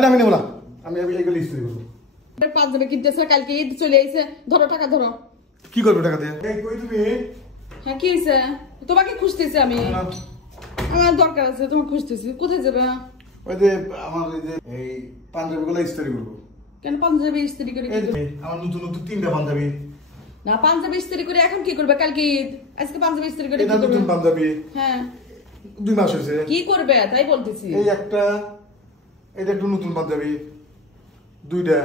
না আমি নেব না, আমি এগুলো ইস্ত্রি করবো। পাঁচজনে কিনতেছে, কালকে ঈদ চলে আইছে, ধরো টাকা ধরো। কি করবে টাকা দিয়ে? কই তুমি? হ্যাঁ কি হয়েছে? তোমাকে খুঁজতেছি আমি, আমার দরকার আছে, তোমাকে খুঁজতেছি। কোথায় যাবে? ওই যে আমার এই পাঞ্জাবি গুলো ইস্ত্রি করবো। কেন পাঞ্জাবি ইস্ত্রি করে? আমার নতুন নতুন 3টা পাঞ্জাবি। না পাঞ্জাবি ইস্ত্রি করে এখন কি করবে? কালকে ঈদ, আজকে পাঞ্জাবি ইস্ত্রি করে এটা নতুন পাঞ্জাবি। হ্যাঁ 2 মাস হয়েছে। কি করবে তাই বলতেছি। এই একটা, এটা একটু নতুন পাঞ্জাবি 2টা।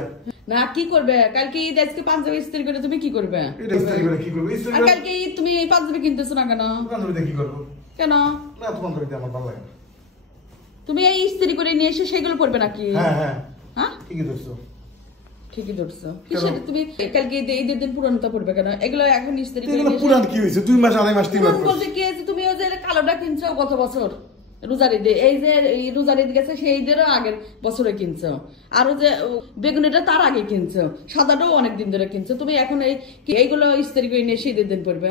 না কি করবে কালকে ঈদ, আজকে পাঞ্জাবি ইস্ত্রি করে তুমি কি করবে? এটা ইস্ত্রি করে কি করব? ইস্ত্রি আর কালকে ঈদ তুমি এই পাঞ্জাবি কিনতেছো না কেন? পাঞ্জাবিতে কি করব? কেন? না তো পাঞ্জাবিতে আমার ভালো লাগে না। তুমি এই ইস্ত্রি করে নিয়ে এসে সেগুলো পরবে নাকি? হ্যাঁ হ্যাঁ হ্যাঁ ঠিকই ধরছো। ঠিকই ধরছো। কিসের তুমি কালকে ঈদের দিন পুরানটা পরবে কেন? এগুলো এখন ইস্ত্রি করে এগুলো নিয়ে পুরান কি হইছে? 2 মাস 2.5 মাস 3 মাস বলতে কি আছে? তুমি ওই যে কালোটা কিনছো গত বছর রোজার ঈদে, এই যে রোজার ঈদ গেছে সেই ঈদেরও আগের বছরে কিনছো, আরো যে বেগুনিটা তার আগে কিনছো, সাদাটাও অনেকদিন ধরে কিনছো। তুমি এখন এইগুলো ইস্ত্রি করে নিয়ে এসে ঈদের দিন পরবে?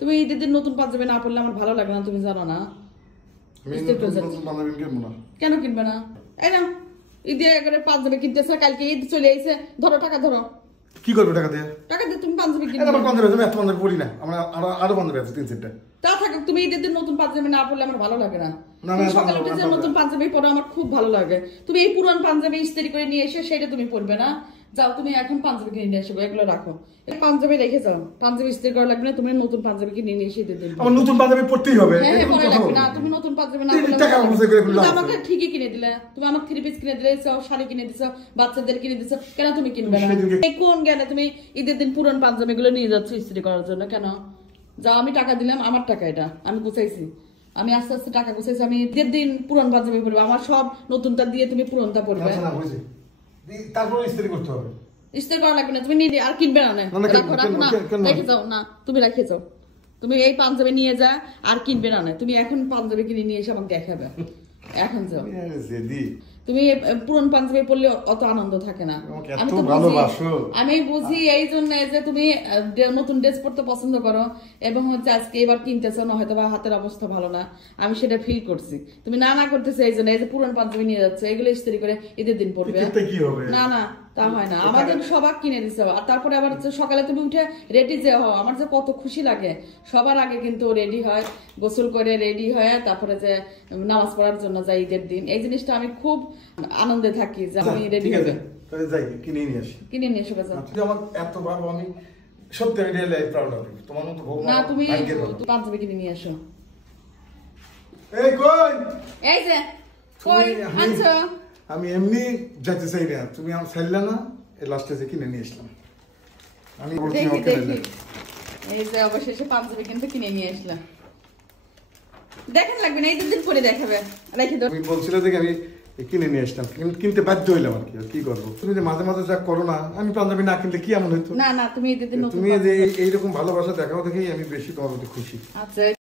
তুমি ঈদের দিন নতুন পাঞ্জাবি না পরলে আমার ভালো লাগে না, তুমি জানো না? কেন কিনবে না? এই না ঈদে একবারে পাঞ্জাবি কিনতেছে, কালকে ঈদ চলে আইছে, ধরো টাকা ধরো। কি করবে টাকা দিয়ে? টাকা দিয়ে তুমি পাঞ্জাবি কিনবে? আমার পাঞ্জাবি আছে, আমি এত পাঞ্জাবি পরি না, আমার আরো পাঞ্জাবি আছে 3-4টা। তা থাকে, তুমি ঈদের দিন নতুন পাঞ্জাবি না পরলে আমার ভালো লাগে না। না তুমি সকালে উঠে যে নতুন পাঞ্জাবি পরো আমার খুব ভালো লাগে। তুমি এই পুরান পাঞ্জাবি ইস্ত্রি করে নিয়ে এসে সেটা তুমি পরবে না। যাও তুমি এখন পাঞ্জাবি কিনে নিয়ে এসো, এগুলো রাখো। এই পাঞ্জাবি রেখে যাও, পাঞ্জাবি ইস্ত্রি করা লাগবে না, তুমি নতুন পাঞ্জাবি কিনে নিয়ে এসে ঈদের দিন। আমার নতুন পাঞ্জাবি পরতেই হবে। হ্যাঁ হ্যাঁ পরে লাগবে না, তুমি নতুন পাঞ্জাবি না পরলে টাকা খরচ করে তুমি আমাকে ঠিকই কিনে দিলে। তুমি আমাকে 3 পিস কিনে দিয়েছো, শাড়ি কিনে দিয়েছো, বাচ্চাদের কিনে দিয়েছো, কেন তুমি কিনবে না? এই কোন জ্ঞানে তুমি ঈদের দিন পুরান পাঞ্জাবি গুলো নিয়ে যাচ্ছ ইস্ত্রি করার জন্য? কেন? যাও, আমি টাকা দিলাম, আমার টাকা এটা, আমি গুছাইছি, আমি আস্তে আস্তে টাকা গুছাইছি। আমি ঈদের দিন পুরান পাঞ্জাবি পরবো, আমার সব নতুনটা দিয়ে তুমি পুরানটা পরবে। তারপর ইস্ত্রি করতে হবে। ইস্ত্রি করা লাগবে না, তুমি নিয়ে আর কিনবে না। রাখো রাখো না, রেখে যাও না, তুমি রেখে যাও। তুমি এই পাঞ্জাবি নিয়ে যা, আর কিনবে না। তুমি এখন পাঞ্জাবি কিনে নিয়ে এসে আমাকে দেখাবে, এখন যাও। তুমি পুরন পাঞ্জাবি পরলে অত আনন্দ থাকে না। আমি বুঝি এই জন্য যে তুমি নতুন ড্রেস পরতে পছন্দ করো এবং হচ্ছে আজকে এবার কিনতেছো না, হয়তো বা হাতের অবস্থা ভালো না, আমি সেটা ফিল করছি। তুমি না করতেছো এই জন্য, এই যে পুরন পাঞ্জাবি নিয়ে যাচ্ছে, এগুলো ইস্ত্রি করে ঈদের দিন পরবে। না না তা হয় না, আমাদের সবাই কিনে দিচ্ছে। আর তারপরে আবার হচ্ছে সকালে তুমি উঠে রেডি যে হও, আমার যে কত খুশি লাগে। সবার আগে কিন্তু রেডি হয়, গোসল করে রেডি হয়ে তারপরে যে নামাজ পড়ার জন্য যাই ঈদের দিন। এই জিনিসটা আমি খুব আনন্দে থাকি যে আমি রেডি হবে। কিনে নিয়ে আসি, কিনে নিয়ে এসে আমার এত ভালো, আমি সত্যি আমি রিয়েলি প্রাউড অফ ইউ। তোমার মতো বউ না, তুমি পাঞ্জাবি কিনে নিয়ে আসো। এই কই, এই যে কই আচ্ছা, আমি এমনি যেতে চাই না, তুমি আমার চাইলে না, এই লাস্টে যে কিনে নিয়ে আসলাম। আমি দেখি দেখি, এই যে অবশেষে পাঞ্জাবি কিন্তু কিনে নিয়ে আসলাম। দেখেন লাগবে না, ঈদের দিন পরে দেখাবে, রেখে দাও। তুমি বলছিলে যে আমি কিনে নিয়ে আসলাম, কিনতে বাধ্য হইলাম আর কি করবো। তুমি যে মাঝে মাঝে যা করো না, আমি পাঞ্জাবি না কিনলে কি এমন হইতো? না না, তুমি ঈদের দিন তুমি যে এইরকম ভালোবাসা দেখাও দেখেই আমি বেশি তোমার প্রতি খুশি। আচ্ছা।